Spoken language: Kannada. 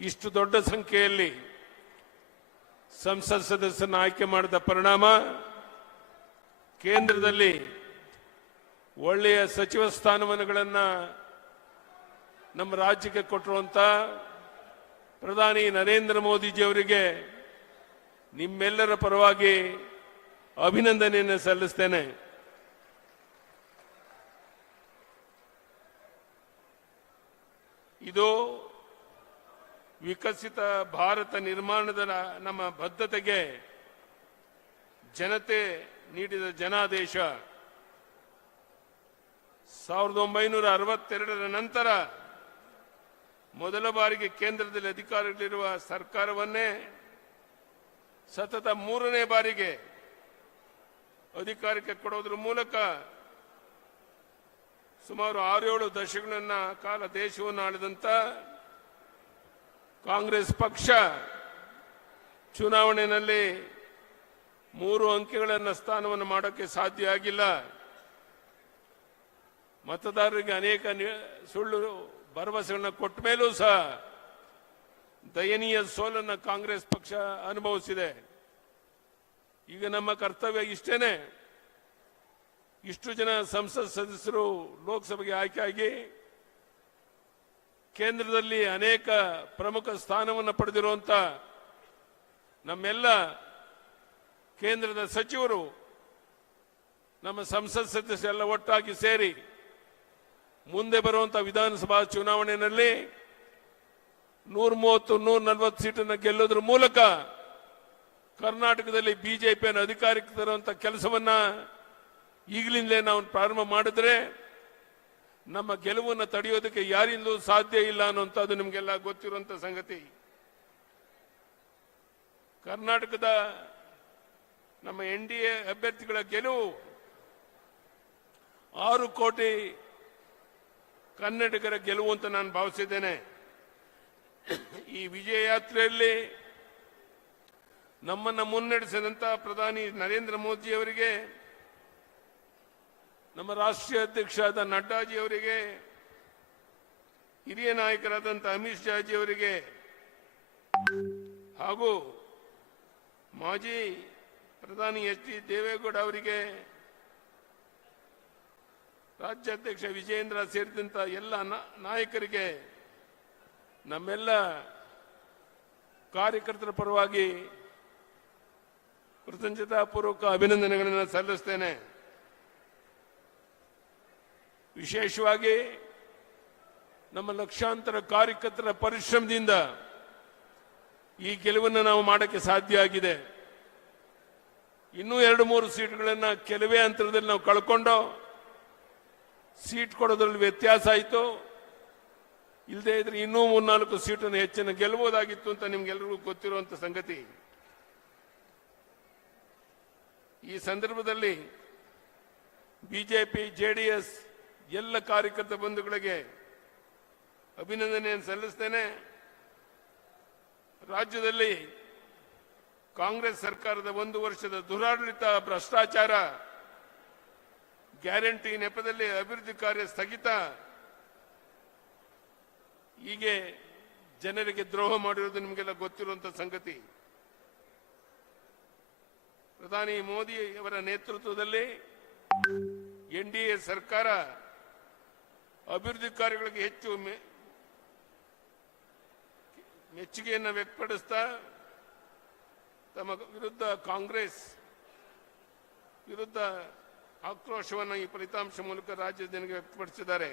ಇಷ್ಟು ದೊಡ್ಡ ಸಂಖ್ಯೆಯಲ್ಲಿ ಸಂಸತ್ ಸದಸ್ಯರನ್ನು ಆಯ್ಕೆ ಮಾಡಿದ ಪರಿಣಾಮ ಕೇಂದ್ರದಲ್ಲಿ ಒಳ್ಳೆಯ ಸಚಿವ ಸ್ಥಾನಮಾನಗಳನ್ನು ನಮ್ಮ ರಾಜ್ಯಕ್ಕೆ ಕೊಟ್ಟಿರುವಂತ ಪ್ರಧಾನಿ ನರೇಂದ್ರ ಮೋದಿಜಿಯವರಿಗೆ ನಿಮ್ಮೆಲ್ಲರ ಪರವಾಗಿ ಅಭಿನಂದನೆಯನ್ನು ಸಲ್ಲಿಸ್ತೇನೆ. ಇದು ವಿಕಸಿತ ಭಾರತ ನಿರ್ಮಾಣದ ನಮ್ಮ ಬದ್ಧತೆಗೆ ಜನತೆ ನೀಡಿದ ಜನಾದೇಶ. ಸಾವಿರದ ಒಂಬೈನೂರ ಅರವತ್ತೆರಡರ ನಂತರ ಮೊದಲ ಬಾರಿಗೆ ಕೇಂದ್ರದಲ್ಲಿ ಅಧಿಕಾರಗಳಿರುವ ಸರ್ಕಾರವನ್ನೇ ಸತತ ಮೂರನೇ ಬಾರಿಗೆ ಅಧಿಕಾರಕ್ಕೆ ಕೊಡೋದ್ರ ಮೂಲಕ ಸುಮಾರು ಆರೇಳು ದಶಕಗಳನ್ನ ಕಾಲ ದೇಶವನ್ನು ಆಳಿದಂತ ಕಾಂಗ್ರೆಸ್ ಪಕ್ಷ ಚುನಾವಣೆಯಲ್ಲಿ ಮೂರು ಅಂಕಿಗಳನ್ನು ಸ್ಥಾನವನ್ನು ಮಾಡೋಕ್ಕೆ ಸಾಧ್ಯ ಆಗಿಲ್ಲ. ಮತದಾರರಿಗೆ ಅನೇಕ ಸುಳ್ಳು ಭರವಸೆಗಳನ್ನ ಕೊಟ್ಟ ಮೇಲೂ ಸಹ ದಯನೀಯ ಸೋಲನ್ನು ಕಾಂಗ್ರೆಸ್ ಪಕ್ಷ ಅನುಭವಿಸಿದೆ. ಈಗ ನಮ್ಮ ಕರ್ತವ್ಯ ಇಷ್ಟೇನೆ. ಇಷ್ಟು ಜನ ಸಂಸತ್ ಸದಸ್ಯರು ಲೋಕಸಭೆಗೆ ಆಯ್ಕೆಯಾಗಿ ಕೇಂದ್ರದಲ್ಲಿ ಅನೇಕ ಪ್ರಮುಖ ಸ್ಥಾನವನ್ನು ಪಡೆದಿರುವಂತ ನಮ್ಮೆಲ್ಲ ಕೇಂದ್ರದ ಸಚಿವರು, ನಮ್ಮ ಸಂಸತ್ ಸದಸ್ಯರೆಲ್ಲ ಒಟ್ಟಾಗಿ ಸೇರಿ ಮುಂದೆ ಬರುವಂತಹ ವಿಧಾನಸಭಾ ಚುನಾವಣೆಯಲ್ಲಿ ನೂರ ಮೂವತ್ತು, ನೂರ ನಲವತ್ತು ಸೀಟನ್ನು ಗೆಲ್ಲೋದ್ರ ಮೂಲಕ ಕರ್ನಾಟಕದಲ್ಲಿ ಬಿಜೆಪಿಯನ್ನು ಅಧಿಕಾರಕ್ಕೆ ತರುವಂತ ಕೆಲಸವನ್ನ ಈಗಲಿಂದಲೇ ನಾವು ಪ್ರಾರಂಭ ಮಾಡಿದ್ರೆ ನಮ್ಮ ಗೆಲುವನ್ನು ತಡೆಯೋದಕ್ಕೆ ಯಾರಿಂದಲೂ ಸಾಧ್ಯ ಇಲ್ಲ ಅನ್ನುವಂಥದ್ದು ನಿಮಗೆಲ್ಲ ಗೊತ್ತಿರುವಂತ ಸಂಗತಿ. ಕರ್ನಾಟಕದ ನಮ್ಮ ಎನ್ ಡಿ ಎ ಅಭ್ಯರ್ಥಿಗಳ ಗೆಲುವು ಆರು ಕೋಟಿ ಕನ್ನಡಿಗರ ಗೆಲುವು ಅಂತ ನಾನು ಭಾವಿಸಿದ್ದೇನೆ. ಈ ವಿಜಯ ಯಾತ್ರೆಯಲ್ಲಿ ನಮ್ಮನ್ನು ಮುನ್ನಡೆಸಿದಂತ ಪ್ರಧಾನಿ ನರೇಂದ್ರ ಮೋದಿ ಅವರಿಗೆ ನಮ್ಮ ರಾಷ್ಟ್ರೀಯ ಅಧ್ಯಕ್ಷರಾದ ನಡ್ಡಾಜಿ ಅವರಿಗೆ, ಹಿರಿಯ ನಾಯಕರಾದಂಥ ಅಮಿತ್ ಶಾಜಿ ಅವರಿಗೆ, ಹಾಗೂ ಮಾಜಿ ಪ್ರಧಾನಿ ಎಚ್ ಡಿ ದೇವೇಗೌಡ ಅವರಿಗೆ, ರಾಜ್ಯಾಧ್ಯಕ್ಷ ವಿಜಯೇಂದ್ರ ಸೇರಿದಂಥ ಎಲ್ಲ ನಾಯಕರಿಗೆ, ನಮ್ಮೆಲ್ಲ ಕಾರ್ಯಕರ್ತರ ಪರವಾಗಿ ಕೃತಜ್ಞತಾಪೂರ್ವಕ ಅಭಿನಂದನೆಗಳನ್ನು ಸಲ್ಲಿಸ್ತೇನೆ. ವಿಶೇಷವಾಗಿ ನಮ್ಮ ಲಕ್ಷಾಂತರ ಕಾರ್ಯಕರ್ತರ ಪರಿಶ್ರಮದಿಂದ ಈ ಗೆಲುವನ್ನು ನಾವು ಮಾಡಕ್ಕೆ ಸಾಧ್ಯ ಆಗಿದೆ. ಇನ್ನೂ ಎರಡು ಮೂರು ಸೀಟ್ಗಳನ್ನು ಕೆಲವೇ ಅಂತರದಲ್ಲಿ ನಾವು ಕಳ್ಕೊಂಡು ಸೀಟ್ ಕೊಡೋದ್ರಲ್ಲಿ ವ್ಯತ್ಯಾಸ ಆಯಿತು. ಇಲ್ಲದೆ ಇದ್ರೆ ಇನ್ನೂ ಮೂರ್ನಾಲ್ಕು ಸೀಟನ್ನು ಹೆಚ್ಚಿನ ಗೆಲ್ಲಬಹುದಾಗಿತ್ತು ಅಂತ ನಿಮ್ಗೆಲ್ರಿಗೂ ಗೊತ್ತಿರುವಂಥ ಸಂಗತಿ. ಈ ಸಂದರ್ಭದಲ್ಲಿ ಬಿಜೆಪಿ ಜೆಡಿಎಸ್ ಎಲ್ಲ ಕಾರ್ಯಕರ್ತ ಬಂಧುಗಳಿಗೆ ಅಭಿನಂದನೆಯನ್ನು ಸಲ್ಲಿಸ್ತೇನೆ. ರಾಜ್ಯದಲ್ಲಿ ಕಾಂಗ್ರೆಸ್ ಸರ್ಕಾರದ ಒಂದು ವರ್ಷದ ದುರಾಡಳಿತ ಭ್ರಷ್ಟಾಚಾರ ಗ್ಯಾರಂಟಿ ನೆಪದಲ್ಲಿ ಅಭಿವೃದ್ಧಿ ಕಾರ್ಯ ಸ್ಥಗಿತ. ಹೀಗೆ ಜನರಿಗೆ ದ್ರೋಹ ಮಾಡಿರುವುದು ನಿಮಗೆಲ್ಲ ಗೊತ್ತಿರುವಂತಹ ಸಂಗತಿ. ಪ್ರಧಾನಿ ಮೋದಿ ಅವರ ನೇತೃತ್ವದಲ್ಲಿ ಎನ್ ಡಿ ಎ ಸರ್ಕಾರ ಅಭಿವೃದ್ಧಿ ಕಾರ್ಯಗಳಿಗೆ ಹೆಚ್ಚು ಮೆಚ್ಚುಗೆಯನ್ನು ವ್ಯಕ್ತಪಡಿಸ್ತಾ ತಮ್ಮ ವಿರುದ್ಧ ಕಾಂಗ್ರೆಸ್ ವಿರುದ್ಧ ಆಕ್ರೋಶವನ್ನು ಈ ಫಲಿತಾಂಶ ಮೂಲಕ ರಾಜ್ಯದ ಜನರಿಗೆ ವ್ಯಕ್ತಪಡಿಸಿದ್ದಾರೆ.